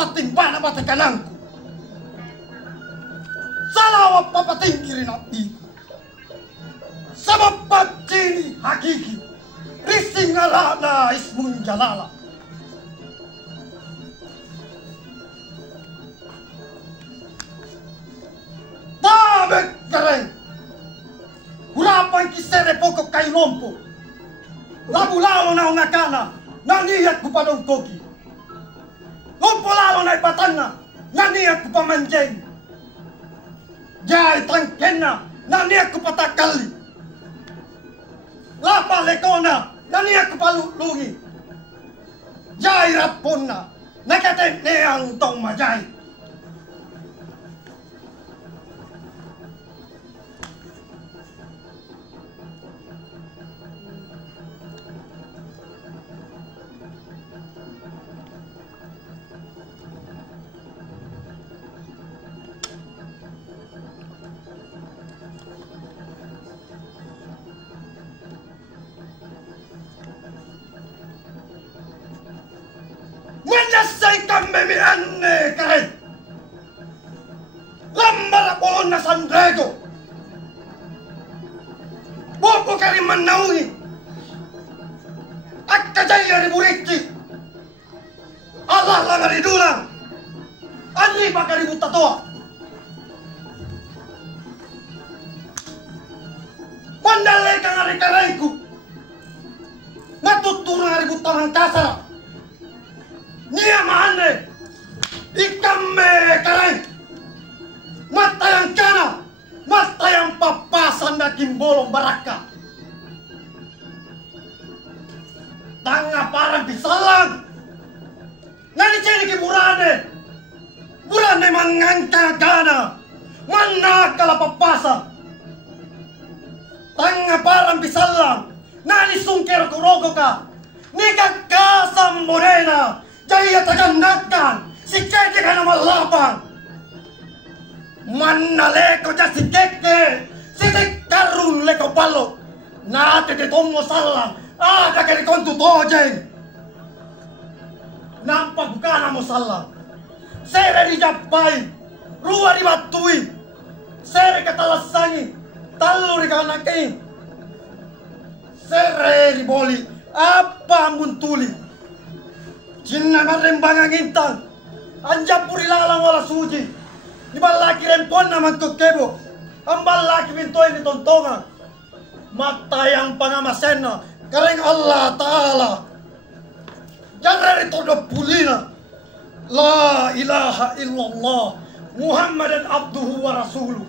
pating bana bata kanangku. Salawa papatingkirin apiku. Sabab pagcini hakiki. Rising alana ismun jalala. Tabek keren. Hurapan kisere pokok kayu lompo. Labu lalo na ungakana. Nangiyak ko pa ng kogi. Lompo lalo na ipatanga. Nangiyak ko pa manjeng. Jai tangkena. Nangiyak ko pa takali. Lapa lekona. Nangiyak ko pa lungi. Jai rapona. Nakatene ang tong majay. Manasay kami mi anne karen. Lambar ako na Sandrego. Bobo ka rin manauni. At kajaya rin buriki. Allah lang aridulang. Anli pa ka rin mutatoa. Mandalay ka nga rin karay ko. Natuturo nga rin butang ang kasara. Niya maane, ikamme karen, matayang kana, matayang papasan na kimbolong baraka. Tanga parang bisalang, nanicini ki burane mangangka gana, manakala papasa. Tanga parang bisalang, nanisungkir kurogo ka, nikakasam morena. Jaya tagandakan, si keke ka na malabang. Manaleko dyan si keke, si karun leko balok. Nate de tomo salang, ada kari kontu tojeng. Nampak bukana mo salang. Sere di japai, ruwa di batui. Sere katalasangi, talu di kanaki. Sere di boli, apa muntuli. Jinna marembangang intang, anja puri lalang wala suji. Di balaki rempon naman tukebo, ang balaki bintoy ni tontongan. Matayang pangamasena, kareng Allah Ta'ala. Jangan itu do pulina. La ilaha illallah, Muhammadan abduhu wa rasuluh.